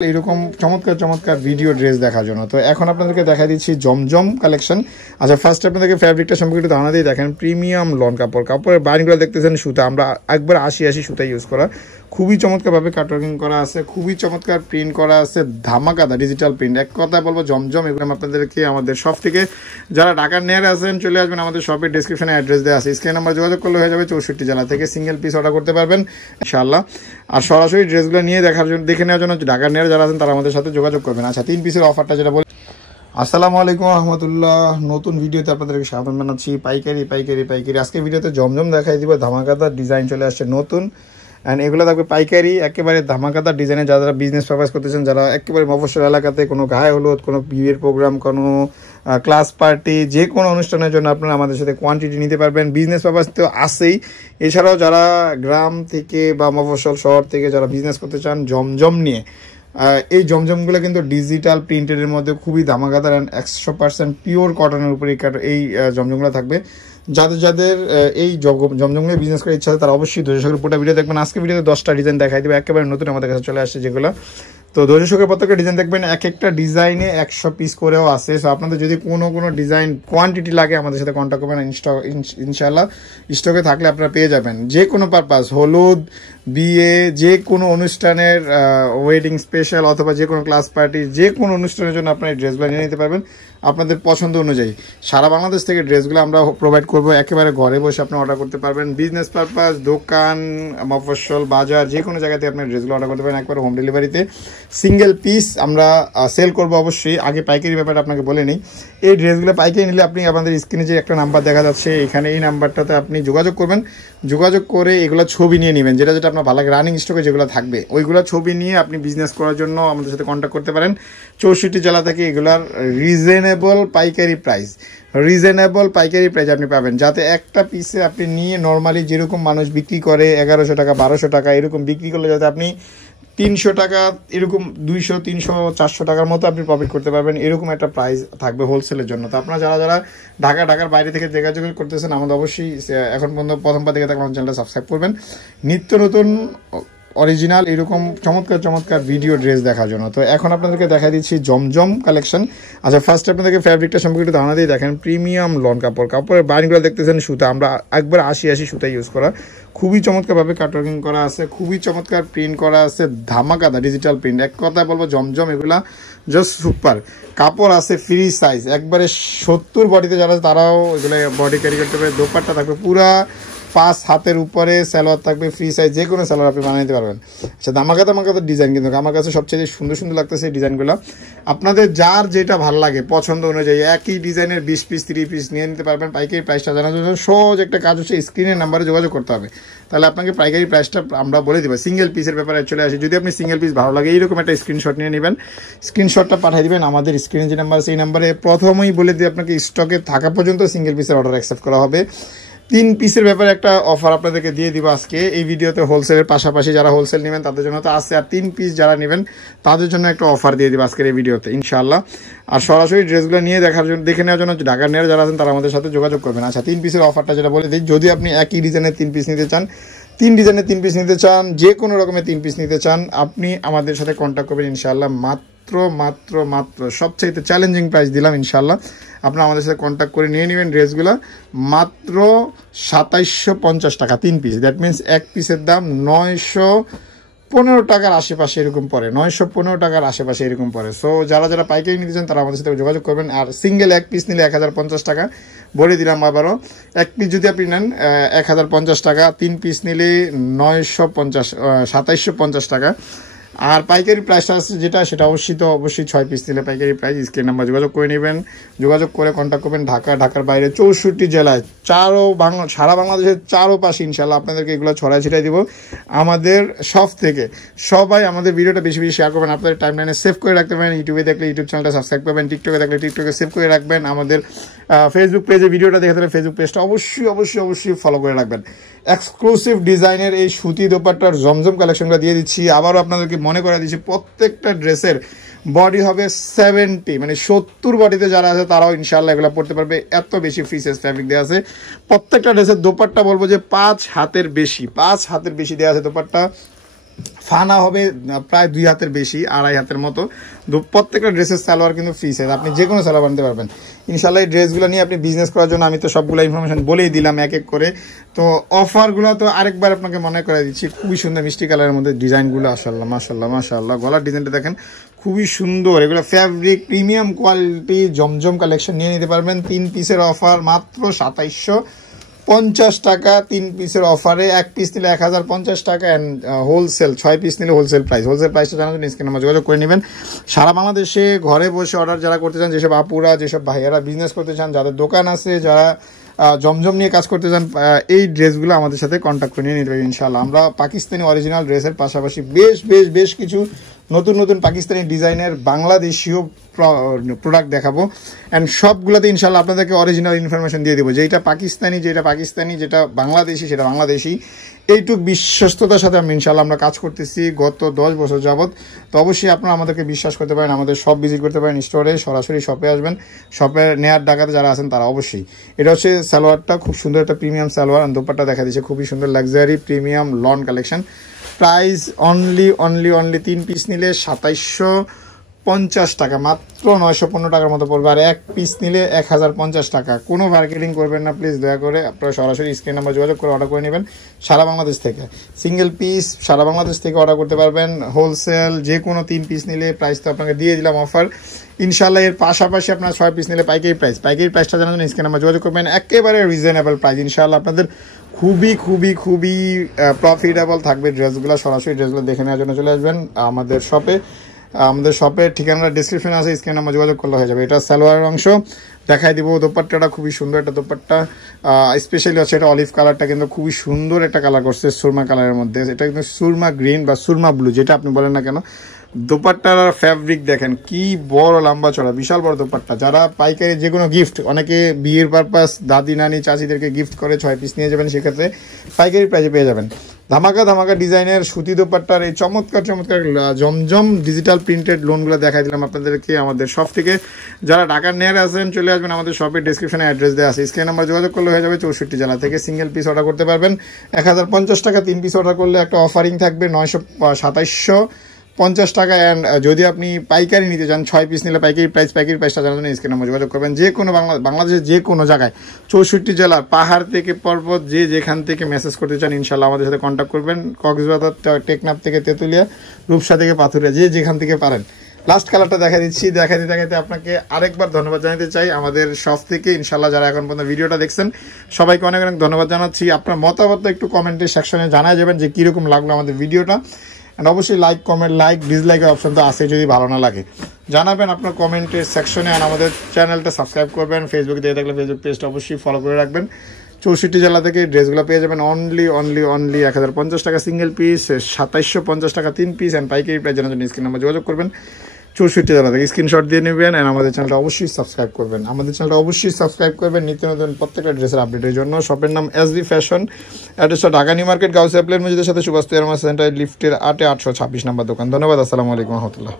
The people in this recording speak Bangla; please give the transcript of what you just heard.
এরকম চমৎকার চমৎকার ভিডিও ড্রেস দেখার জন্য। তো এখন আপনাদেরকে দেখা দিচ্ছি জমজম কালেকশন। আচ্ছা, ফার্স্ট আপনাদেরকে ফ্যাব্রিকটা সম্পর্কে একটু ধারণা দিয়ে দেখেন। প্রিমিয়াম লন কাপড়ের বাইনগুলো দেখতেছেন সুতা, আমরা একবার ৮০ সুতা ইউজ করা, খুবই চমৎকারভাবে কাটওয়ার্কিং করা আছে, খুবই চমৎকার প্রিন্ট করা আছে, ধামাকাদা ডিজিটাল প্রিন্ট। এক কথা বলবো জমজম। এগুলো আপনাদেরকে আমাদের শপ থেকে, যারা ঢাকার নিয়ারে আছেন চলে আসবেন, আমাদের শপের ডিসক্রিপশনে অ্যাড্রেস দেওয়া আছে, স্ক্রিন নাম্বার যোগাযোগ করলে হয়ে যাবে। ৬৪ জেলা থেকে সিঙ্গেল পিস অর্ডার করতে পারবেন ইনশাআল্লাহ। আর সরাসরি ড্রেসগুলো নিয়ে দেখে নেওয়ার জন্য ঢাকার নিয়ারে যারা আছেন তারা আমাদের সাথে যোগাযোগ করবেন। আচ্ছা, ৩ পিসের অফারটা যেটা বলি। আসসালামু আলাইকুম রহমতুল্লাহ, নতুন ভিডিওতে আপনাদেরকে স্বাগত জানাচ্ছি। পাইকারি পাইকারি পাইকারি আজকে ভিডিওতে জমজম দেখাই দিব। ধামাকাদার ডিজাইন চলে আসছে নতুন, অ্যান্ড এগুলো থাকবে পাইকারি, একেবারে ধামাকাদার ডিজাইনে। যারা বিজনেস পারপাস করতেছেন, যারা একেবারে মফস্বল এলাকাতে কোনো গায়ে হলুদ, কোনো বিয়ের প্রোগ্রাম, কোনো ক্লাস পার্টি, যে কোনো অনুষ্ঠানের জন্য আপনারা আমাদের সাথে কোয়ান্টিটি নিতে পারবেন। বিজনেস পারপাস তো আছেই, এছাড়াও যারা গ্রাম থেকে বা মফস্বল শহর থেকে যারা বিজনেস করতে চান জমজম নিয়ে, এই জমজমগুলো কিন্তু ডিজিটাল প্রিন্টের মধ্যে খুবই ধামাকাদার অ্যান্ড 100% পিওর কটনের উপরে এই জমজমগুলো থাকবে। যাদের এই জমজমগুলো বিজনেস করার ইচ্ছা আছে তারা অবশ্যই ধৈর্য সহকারে পুরো ভিডিও দেখবেন। আজকে ভিডিওতে 10টা ডিজাইন দেখাই দেবে, একেবারে নতুন আমাদের কাছে চলে আসছে যেগুলো। তো ধৈর্য সহকারে প্রত্যেকটা ডিজাইন দেখবেন, এক একটা ডিজাইনে 100 পিস করেও আছে। সো আপনাদের যদি কোনো ডিজাইন কোয়ান্টিটি লাগে আমাদের সাথে কন্ট্যাক্ট করবেন, ইনশাআল্লাহ স্টকে থাকলে আপনারা পেয়ে যাবেন। যে কোনো পারপাস, হলুদ, বিয়ে, যে কোনো অনুষ্ঠানের ওয়েডিং স্পেশাল অথবা যে কোনো ক্লাস পার্টি, যে কোনো অনুষ্ঠানের জন্য আপনারা এই ড্রেসগুলো নিয়ে নিতে পারবেন আপনাদের পছন্দ অনুযায়ী। সারা বাংলাদেশ থেকে ড্রেসগুলো আমরা প্রোভাইড করবো, একেবারে ঘরে বসে আপনি অর্ডার করতে পারবেন। বিজনেস পারপাস, দোকান, মফস্বল, বাজার, যে কোনো জায়গাতে আপনি ড্রেসগুলো অর্ডার করতে পারেন একবারে হোম ডেলিভারিতে। সিঙ্গেল পিস আমরা সেল করবো অবশ্যই। আগে পাইকারি ব্যাপারে আপনাকে বলে নিই, এই ড্রেসগুলো পাইকারি নিলে আপনি আমাদের স্ক্রিনে যে একটা নাম্বার দেখা যাচ্ছে এখানে, এই নাম্বারটাতে আপনি যোগাযোগ করবেন। যোগাযোগ করে এগুলো ছবি নিয়ে নেবেন, যেটা আপনার ভালো লাগে, রানিং স্টকে যেগুলো থাকবে ওইগুলো ছবি নিয়ে আপনি বিজনেস করার জন্য আমাদের সাথে কন্ট্যাক্ট করতে পারেন। ৬৪ জেলা থেকে এগুলার রিজনেবল পাইকারি প্রাইস আপনি পাবেন, যাতে একটা পিসে আপনি নিয়ে নর্মালি যেরকম মানুষ বিক্রি করে ১১০০ টাকা ১২০০ টাকা এরকম বিক্রি করলে যাতে আপনি ৩০০ টাকা, এরকম ২০০, ৩০০, ৪০০ টাকার মতো আপনি প্রফিট করতে পারবেন, এরকম একটা প্রাইস থাকবে হোলসেলের জন্য। তো আপনারা যারা ঢাকার বাইরে থেকে যোগাযোগ করতেছেন আমাদের অবশ্যই এখন পর্যন্ত প্রথমবার দেখে থাকলে আমার চ্যানেলটা সাবস্ক্রাইব করবেন, নিত্য নতুন অরিজিনাল এরকম চমৎকার চমৎকার ভিডিও ড্রেস দেখার জন্য। তো এখন আপনাদেরকে দেখা দিচ্ছি জমজম কালেকশন। আচ্ছা, ফার্স্ট আপনাদেরকে ফ্যাব্রিকটা সম্পর্কে একটু ধারণা দিয়ে দেখেন। প্রিমিয়াম লন কাপড়ের বাইনগুলো দেখতেছেন সুতা, আমরা একবার ৮০ সুতা ইউজ করা, খুবই চমৎকারভাবে কাটওয়ার্কিং করা আছে, খুবই চমৎকার প্রিন্ট করা আছে, ধামাকাদা ডিজিটাল প্রিন্ট। এক কথায় বলবো জমজম এগুলা জাস্ট সুপার। কাপড় আছে ফ্রি সাইজ, একবারে 70 বডিতে যারা তারাও এগুলো বডি ক্যারি করতে পারে। দোপাট্টা থাকবে পুরা 5 হাতের উপরে, সালোয়ার থাকবে ফ্রি সাইজ, যে কোনো সালোয়ার আপনি বানিয়ে নিতে পারবেন। আচ্ছা, ধামাকাদা ডিজাইন, কিন্তু আমার কাছে সবচেয়ে সুন্দর লাগতেছে এই ডিজাইনগুলো। আপনাদের যার যেটা ভালো লাগে পছন্দ অনুযায়ী একই ডিজাইনের 20 পিস 30 পিস নিয়ে নিতে পারবেন। পাইকারি প্রাইসটা জানার জন্য সহজ একটা কাজ হচ্ছে, স্ক্রিনের নাম্বারে যোগাযোগ করতে হবে, তাহলে আপনাকে পাইকারি প্রাইসটা আমরা বলে দেবো। সিঙ্গেল পিসের ব্যাপারে চলে আসি, যদি আপনি সিঙ্গেল পিস ভালো লাগে এইরকম একটা স্ক্রিনশট নিয়ে নেবেন, স্ক্রিনশটটা পাঠিয়ে দেবেন আমাদের স্ক্রিনে যে নাম্বার আছে এই নাম্বারে। প্রথমেই বলে দিয়ে আপনাকে স্টকে থাকা পর্যন্ত সিঙ্গেল পিসের অর্ডার অ্যাকসেপ্ট করা হবে। 3 পিসের ব্যাপারে একটা অফার আপনাদেরকে দিয়ে দিব আজকে এই ভিডিওতে। হোলসেলের পাশাপাশি যারা হোলসেল নেবেন তাদের জন্য তো আছে, আর 3 পিস যারা নেবেন তাদের জন্য একটা অফার দিয়ে দিব আজকের এই ভিডিওতে ইনশাআল্লাহ। আর সরাসরি ড্রেসগুলো নিয়ে দেখে নেওয়ার জন্য ঢাকার নিয়ারে যারা আছেন তারা আমাদের সাথে যোগাযোগ করবেন। আচ্ছা, 3 পিসের অফারটা যেটা বলে দিই, যদি আপনি একই ডিজাইনের 3 পিস নিতে চান, 3 ডিজাইনের 3 পিস নিতে চান, যে কোনো রকমের 3 পিস নিতে চান, আপনি আমাদের সাথে কন্ট্যাক্ট করবেন ইনশাআল্লাহ। মাত্র সবচাইতে চ্যালেঞ্জিং প্রাইস দিলাম ইনশাআল্লাহ। আপনারা আমাদের সাথে কন্ট্যাক্ট করে নিয়ে নেবেন ড্রেসগুলো মাত্র ২৭৫০ টাকা 3 পিস। দ্যাট মিনস এক পিসের দাম ৯১৫ টাকার আশেপাশে এরকম পড়ে, ৯১৫ টাকার আশেপাশে এরকম পড়ে। সো যারা পাইকারি নিতে চান তারা আমাদের সাথে যোগাযোগ করবেন। আর সিঙ্গেল এক পিস নিলে ১০৫০ টাকা বলে দিলাম আবারও। এক পিস যদি আপনি নেন ১০৫০ টাকা, 3 পিস নিলে ২৭৫০ টাকা। আর পাইকারি প্রাইসটা আছে সেটা অবশ্যই 6 পিস নিলে পাইকারি প্রাইস। স্ক্রিন নাম্বার যোগাযোগ করে নেবেন, যোগাযোগ করে কন্ট্যাক্ট করবেন। ঢাকার বাইরে ৬৪ জেলায় সারা বাংলাদেশের চারোপাশে ইনশাআল্লাহ আপনাদেরকে এগুলো ছড়াই ছিটাই দিব আমাদের শপ থেকে। সবাই আমাদের ভিডিওটা বেশি শেয়ার করবেন, আপনাদের টাইমলাইনে সেভ করে রাখতে পারেন। ইউটিউবে দেখলে ইউটিউব চ্যানেলটা সাবস্ক্রাইব করবেন, টিকটকে দেখলে টিকটকে সেভ করে রাখবেন। আমাদের ফেসবুক পেজে ভিডিওটা দেখে থাকলে ফেসবুক পেজটা অবশ্যই ফলো করে রাখবেন। এক্সক্লুসিভ ডিজাইনের এই সুতি দোপাট্টার জমজম কালেকশনটা দিয়ে দিচ্ছি। আবারও আপনাদেরকে মনে করে দিচ্ছি, প্রত্যেকটা ড্রেসের বডি হবে 70, মানে 70 বডিতে যারা আছে তারাও ইনশাআল্লাহ এগুলো পড়তে পারবে, এত বেশি ফ্রি সাইজ ফ্যাব্রিক দেওয়া আছে। প্রত্যেকটা ড্রেসের দোপাট্টা বলবো যে 5 হাতের বেশি দেওয়া আছে দোপাট্টা। ফানা হবে প্রায় 2 হাতের বেশি, 2.5 হাতের মতো। প্রত্যেকটা ড্রেসের সালোয়ার কিন্তু ফ্রি সাইজ, আপনি যে কোনো সালোয়ার বানাতে পারবেন ইনশাল্লাহ। এই ড্রেসগুলো নিয়ে আপনি বিজনেস করার জন্য আমি তো সবগুলো ইনফরমেশন বলেই দিলাম এক এক করে। তো অফারগুলো তো আরেকবার আপনাকে মনে করে দিচ্ছি, খুবই সুন্দর মিষ্টি কালারের মধ্যে ডিজাইনগুলো, মাশাআল্লাহ মাশাআল্লাহ মাশাআল্লাহ। গলার ডিজাইনটা দেখেন খুবই সুন্দর, এগুলো ফ্যাব্রিক প্রিমিয়াম কোয়ালিটি জমজম কালেকশন নিয়ে নিতে পারবেন। 3 পিসের অফার মাত্র 2750 টাকা, 3 পিসের অফারে। 1 পিস নিলে 1050 টাকা অ্যান্ড হোলসেল 6 পিস নিলে হোলসেল প্রাইসটা জানার জন্য স্ক্রিনে নাম্বার যোগাযোগ করে নেবেন। সারা বাংলাদেশে ঘরে বসে অর্ডার যারা করতে চান, যেসব আপুরা যেসব ভাইয়ারা বিজনেস করতে চান, যাদের দোকান আছে, যারা জমজম নিয়ে কাজ করতে চান, এই ড্রেসগুলো আমাদের সাথে কন্ট্যাক্ট করে নিয়ে নিতে পারবেন ইনশাআল্লাহ। আমরা পাকিস্তানি অরিজিনাল ড্রেসের পাশাপাশি বেশ কিছু নতুন পাকিস্তানি ডিজাইনের বাংলাদেশীয় প্রোডাক্ট দেখাবো অ্যান্ড সবগুলোতে ইনশাআল্লাহ আপনাদেরকে অরিজিনাল ইনফরমেশন দিয়ে দেবো, যেটা পাকিস্তানি যেটা বাংলাদেশি সেটা বাংলাদেশি। এইটুক বিশ্বস্ততার সাথে আমি ইনশাআল্লাহ আমরা কাজ করতেছি গত 10 বছর যাবত। তো অবশ্যই আপনারা আমাদেরকে বিশ্বাস করতে পারেন, আমাদের সব ভিজিট করতে পারেন স্টোরে, সরাসরি শপে আসবেন। শপে নেয়ার ঢাকাতে যারা আছেন তারা অবশ্যই। এটা হচ্ছে সালোয়ারটা, খুব সুন্দর একটা প্রিমিয়াম সালোয়ার, আর দোপাট্টা দেখা দিচ্ছে খুবই সুন্দর luxury premium loan collection. Price only 3 piece নিলে 2750 টাকা, মাত্র 915 টাকার মতো পড়বে। আর 1 পিস নিলে 1050 টাকা। কোনো মার্কেটিং করবেন না প্লিজ, দয়া করে আপনারা সরাসরি স্ক্রিন নাম্বার যোগাযোগ করে অর্ডার করে নেবেন। সারা বাংলাদেশ থেকে সিঙ্গেল পিস সারা বাংলাদেশ থেকে অর্ডার করতে পারবেন। হোলসেল যে কোনো 3 পিস নিলে প্রাইস তো আপনাকে দিয়ে দিলাম অফার ইনশাআল্লাহ। এর পাশাপাশি আপনার 6 পিস নিলে পাইকারি প্রাইসটা জানার জন্য স্ক্রিন নাম্বার যোগাযোগ করবেন। একেবারে রিজনেবল প্রাইস ইনশাআল্লাহ, আপনাদের খুবই প্রফিটেবল থাকবে ড্রেসগুলো। সরাসরি ড্রেসগুলো দেখে নেওয়ার জন্য চলে আসবেন আমাদের শপে। আমাদের শপের ঠিকানাটা ডিসক্রিপশনে আছে, স্ক্রিন নাম্বার যোগাযোগ করলে হয়ে যাবে। এটা সালোয়ারের অংশ দেখাই দিব। দোপাট্টাটা খুবই সুন্দর একটা দোপাট্টা, স্পেশালি হচ্ছে এটা অলিভ কালারটা কিন্তু খুবই সুন্দর একটা কালার করছে সুরমা কালারের মধ্যে। এটা কিন্তু সুরমা গ্রিন বা সুরমা ব্লু যেটা আপনি বলেন না কেন। দোপাট্টার ফ্যাব্রিক দেখেন কি বড় লম্বা চড়া, বিশাল বড় দোপাট্টা। যারা পাইকারি যে কোনো গিফট, অনেকে বিয়ের পারপাস দাদি নানি চাচিদেরকে গিফট করে 6 পিস নিয়ে যাবেন, সেক্ষেত্রে পাইকারি প্রাইসে পেয়ে যাবেন। ধামাকা ডিজাইনের সুতি দোপাট্টার এই চমৎকার জমজম ডিজিটাল প্রিন্টেড লোনগুলো দেখাই দিলাম আপনাদেরকে আমাদের শপ থেকে। যারা ঢাকার নেয়ারে আছেন চলে আসবেন, আমাদের শপের ডিসক্রিপশনে অ্যাড্রেস দেওয়া আছে, স্ক্রিন নাম্বার যোগাযোগ করলে হয়ে যাবে। 64 জেলা থেকে সিঙ্গেল পিস অর্ডার করতে পারবেন 1050 টাকা, 3 পিস অর্ডার করলে একটা অফারিং থাকবে 2750 টাকা। অ্যান্ড যদি আপনি পাইকারি নিতে চান 6 পিস নিলে পাইকারি প্রাইসটা জানার জন্য স্ক্রিন নাম্বার যোগাযোগ করবেন। যে কোনো বাংলাদেশের যে কোনো জায়গায় 64 জেলার পাহাড় থেকে পর্বত যেখান থেকে মেসেজ করতে চান ইনশাআল্লাহ আমাদের সাথে কন্ট্যাক্ট করবেন। কক্সবাজার, টেকনাফ থেকে তেঁতুলিয়া, রূপসা থেকে পাথুরিয়া, যেখান থেকে পারেন। লাস্ট কালারটা দেখা দিচ্ছি। দেখাতে আপনাকে আরেকবার ধন্যবাদ জানাতে চাই আমাদের শপ থেকে ইনশাআল্লাহ। যারা এখন পর্যন্ত ভিডিওটা দেখছেন সবাইকে অনেক ধন্যবাদ জানাচ্ছি। আপনার মতামত একটু কমেন্টের সেকশনে জানাই যাবেন যে কীরকম লাগলো আমাদের ভিডিওটা। অ্যান্ড অবশ্যই লাইক ডিসলাইকের অপশন তো আছে, যদি ভালো না লাগে জানাবেন আপনার কমেন্টের সেকশনে। আর আমাদের চ্যানেলটা সাবস্ক্রাইব করবেন, ফেসবুকে দেখে থাকলে ফেসবুক পেজটা অবশ্যই ফলো করে রাখবেন। 64 জেলা থেকে ড্রেসগুলো পেয়ে যাবেন অনলি 1050 টাকা সিঙ্গেল পিস, 2750 টাকা 3 পিস। অ্যান্ড পাইকারি প্রাইস জানার জন্য স্ক্রিন নাম্বার যোগাযোগ করবেন। 64 জেলা থেকে স্ক্রিনশট দিয়ে নেবেন। অ্যান্ড আমাদের চ্যানেলটা অবশ্যই সাবস্ক্রাইব করবেন নিত্য নতুন প্রত্যেকটা ড্রেসের আপডেটের জন্য। শপের নাম এসডি ফ্যাশন, অ্যাড্রেসটা ঢাকা নিউ মার্কেট, গাউসিয়া প্লেন মসজিদের সাথে সুভাষ তৈয়ার সেন্টার, লিফটের 8-826 নাম্বার দোকান। ধন্যবাদ, আসসালামু আলাইকুম রহমতুল্লাহ।